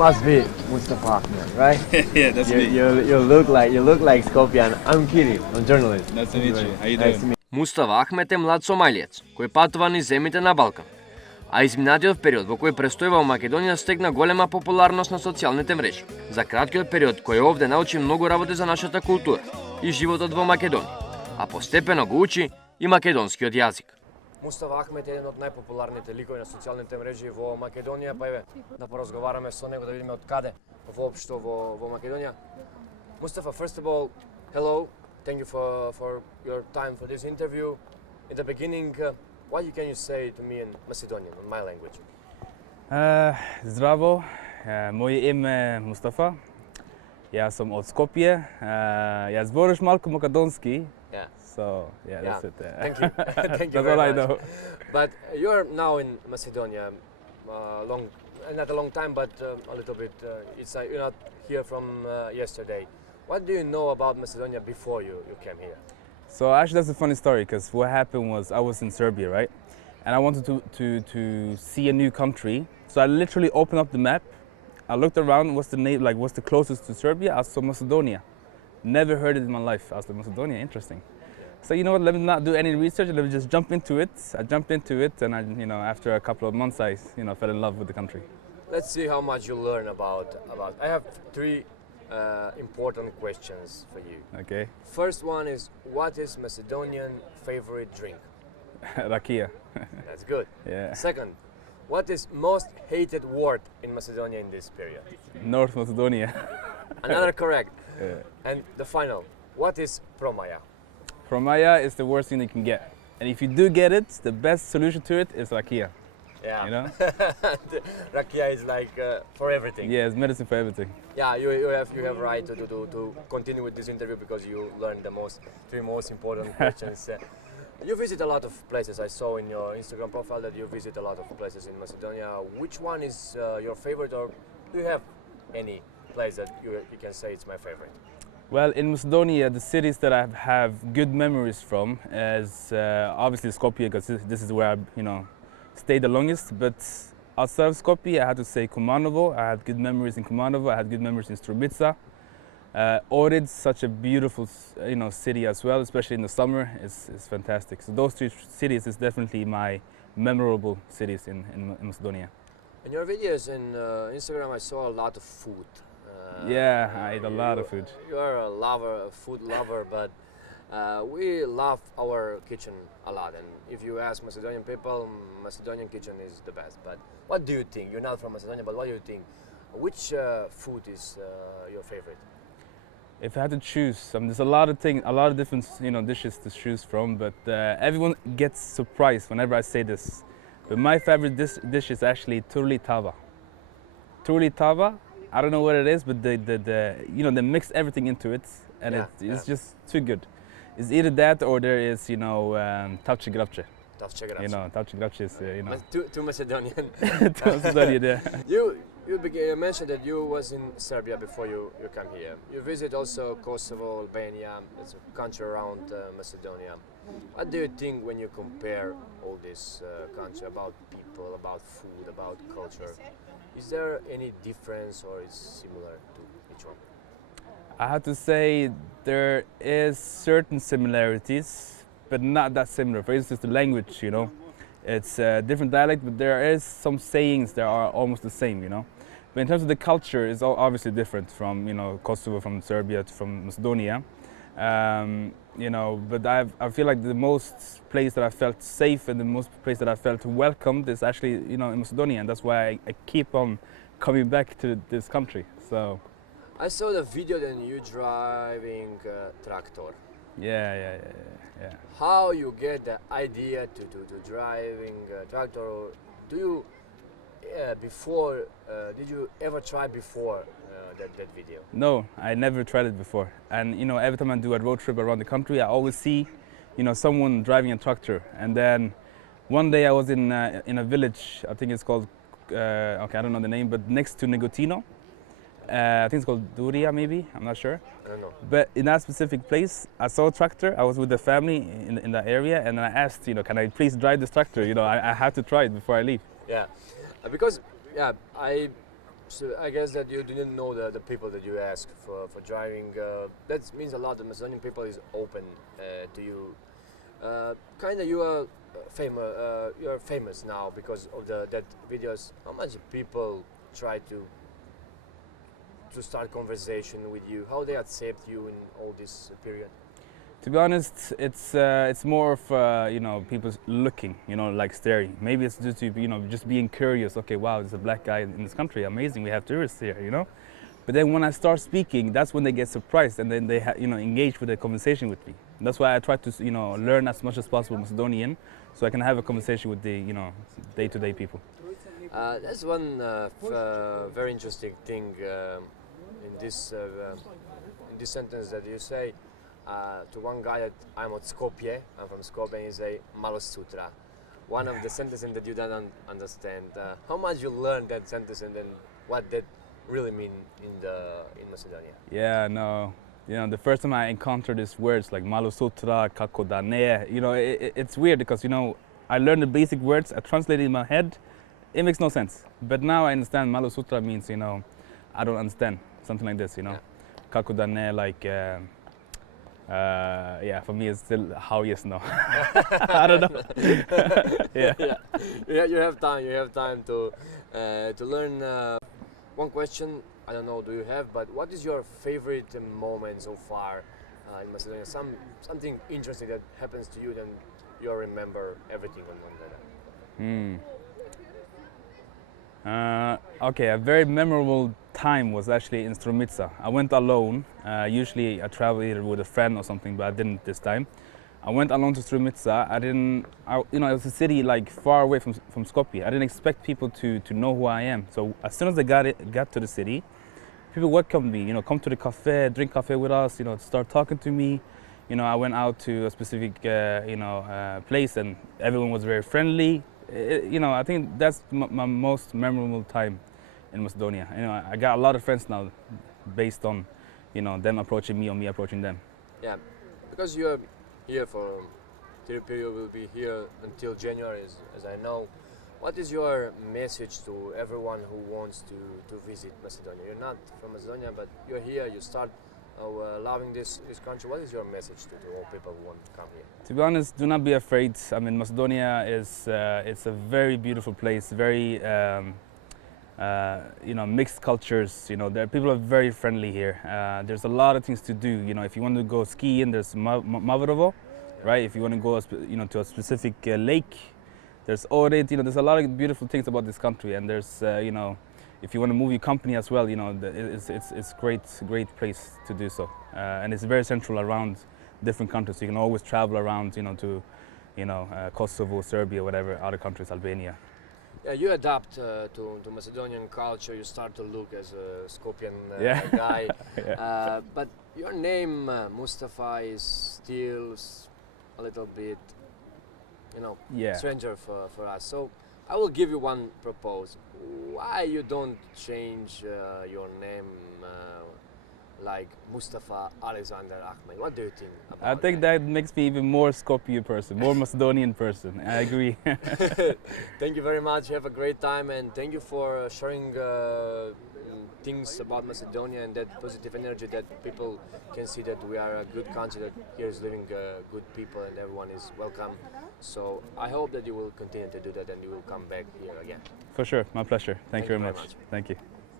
must be Mustapha Ahmет, right? Yeah, that's me. You look like Skopje. I'm kidding. I'm a journalist. Nice to meet you. How you Nice to doing? meet Мустафа Ахмет е млад сомалиец кој патува низ земите на Балкан. А изминатиот период во кој престојува во Македонија стегна голема популарност на социјалните мрежи. За краткиот период кој овде научи многу работи за нашата култура и животот во Македонија, а постепено го учи и македонскиот јазик. Мустафа Ахмет е еден од најпопуларните ликови на социјалните мрежи во Македонија, па еве да поразговараме со него да видиме од каде воопшто во Македонија. Мустафа, first of all, hello. Thank you for your time for this interview. In the beginning, what can you say to me in Macedonian, in my language? Здраво, моје име е Мустафа. Јас сум од Скопје. Јас збориш малку македонски. Yeah. So, that's it. Thank you. Thank you That's very all I much. know. But you're now in Macedonia, not a long time, but a little bit. You're not here from yesterday. What do you know about Macedonia before you came here? So actually that's a funny story because what happened was I was in Serbia, right? And I wanted to see a new country. So I literally opened up the map. I looked around, what's the closest to Serbia? I saw Macedonia. Never heard it in my life. I was like, Macedonia, interesting. So you know what, let me not do any research, let me just jump into it. I jumped into it and after a couple of months I fell in love with the country. Let's see how much you learn about. I have three important questions for you. Okay. First one is, what is Macedonian favorite drink? Rakia. That's good. Yeah. Second, what is most hated word in Macedonia in this period? North Macedonia. Another correct. Yeah. And the final, what is pромаја? Pромаја is the worst thing you can get. And if you do get it, the best solution to it is rakia. Yeah. You know? Rakia is like for everything. Yeah, it's medicine for everything. Yeah, you have right to continue with this interview because you learned the three most important questions. You visit a lot of places. I saw in your Instagram profile that you visit a lot of places in Macedonia. Which one is your favorite, or do you have any place that you can say it's my favorite? Well, in Macedonia, the cities that I have good memories from is obviously Skopje, because this is where I stayed the longest. But outside of Skopje, I had to say Kumanovo. I had good memories in Kumanovo. I had good memories in Strubica. Ohrid's such a beautiful city as well, especially in the summer. It's fantastic. So those three cities is definitely my memorable cities in Macedonia. In your videos in Instagram, I saw a lot of food. Yeah, I eat a lot of food. You are a food lover, but we love our kitchen a lot. And if you ask Macedonian people, Macedonian kitchen is the best. But what do you think? You're not from Macedonia, but what do you think? Which food is your favorite? If I had to choose, there's a lot of different dishes to choose from. But everyone gets surprised whenever I say this. But my favorite dish is actually tuрлитава. Tuрлитава. I don't know what it is, but they mix everything into it, and it's just too good. It's either that or there is tavče grapče. Tavče grapče. Tavče grapče is Too Macedonian. Too Macedonian, yeah. You mentioned that you was in Serbia before you come here. You visit also Kosovo, Albania. It's a country around Macedonia. What do you think when you compare all this country, about people, about food, about culture? Is there any difference or is similar to each one? I have to say there is certain similarities, but not that similar. For instance, the language, it's a different dialect, but there is some sayings that are almost the same, But in terms of the culture, it's obviously different from, Kosovo, from Serbia, from Macedonia. But I feel like the most place that I felt safe and the most place that I felt welcomed is actually, in Macedonia, and that's why I keep on coming back to this country. So I saw the video that you driving tractor. Yeah. How you get the idea to driving tractor? Do you did you ever try before that video? No, I never tried it before. And every time I do a road trip around the country, I always see, someone driving a tractor. And then one day I was in a village. I think it's called I don't know the name, but next to Negotino. I think it's called Duria, maybe. I'm not sure. I don't know. But in that specific place, I saw a tractor. I was with the family in that area, and I asked, can I please drive this tractor? I have to try it before I leave. Yeah, because I So I guess that you didn't know the people that you asked for driving. That means a lot. The Macedonian people is open to you. Kinda you are famous. You are famous now because of that videos. How much people try to start conversation with you? How they accept you in all this period? To be honest, it's more of people looking, like staring. Maybe it's just just being curious. Okay, wow, there's a black guy in this country. Amazing, we have tourists here. But then when I start speaking, that's when they get surprised and then they engage with a conversation with me. That's why I try to learn as much as possible Macedonian, so I can have a conversation with the day-to-day people. That's one very interesting thing in this sentence that you say. To one guy that I'm from Skopje, and he say malo sutra. One of the sentences that you don't understand. How much you learned that sentence and then what that really mean in Macedonia? Yeah, no. The first time I encountered these words like malo sutra, kako da ne, it's weird because I learned the basic words, I translated in my head, it makes no sense. But now I understand malo sutra means I don't understand, something like this, Yeah. Kako da ne, like. For me it's still how yes no. I don't know. Yeah. You have time to learn. One question, I don't know, do you have? But what is your favorite moment so far in Macedonia? Something interesting that happens to you, then you remember everything on that. Okay, a very memorable time was actually in Strumica. I went alone. Usually I travel either with a friend or something, but I didn't this time. I went alone to Strumica. It was a city like far away from Skopje. I didn't expect people to know who I am. So as soon as I got to the city, people welcomed me. Come to the cafe, drink coffee with us. Start talking to me. I went out to a specific place, and everyone was very friendly. I think that's my most memorable time in Macedonia. I got a lot of friends now based on, them approaching me or me approaching them. Yeah, because you're here for the period, will be here until January, as I know. What is your message to everyone who wants to visit Macedonia? You're not from Macedonia, but you're here, you start loving this country. What is your message to all people who want to come here? To be honest, do not be afraid. Macedonia is it's a very beautiful place. Very mixed cultures. People are very friendly here. There's a lot of things to do. If you want to go skiing, there's Mavrovo, right? If you want to go, to a specific lake, there's Ohrid. There's a lot of beautiful things about this country, and there's if you want to move your company as well, it's great place to do so, and it's very central around different countries. So you can always travel around, to Kosovo, Serbia, whatever other countries, Albania. Yeah, you adapt to Macedonian culture. You start to look as a Skopjean guy, Yeah. but your name Mustafa is still a little bit, Yeah. stranger for us. So I will give you one propose. Why you don't change your name like Mustapha Alexander Ahmed? What do you think about I think that makes me even more Skopje person, more Macedonian person. I agree. Thank you very much. Have a great time, and thank you for sharing things about Macedonia and that positive energy that people can see that we are a good country, that here is living good people and everyone is welcome. So I hope that you will continue to do that and you will come back here again. For sure, my pleasure. Thank you very much. much. Thank you.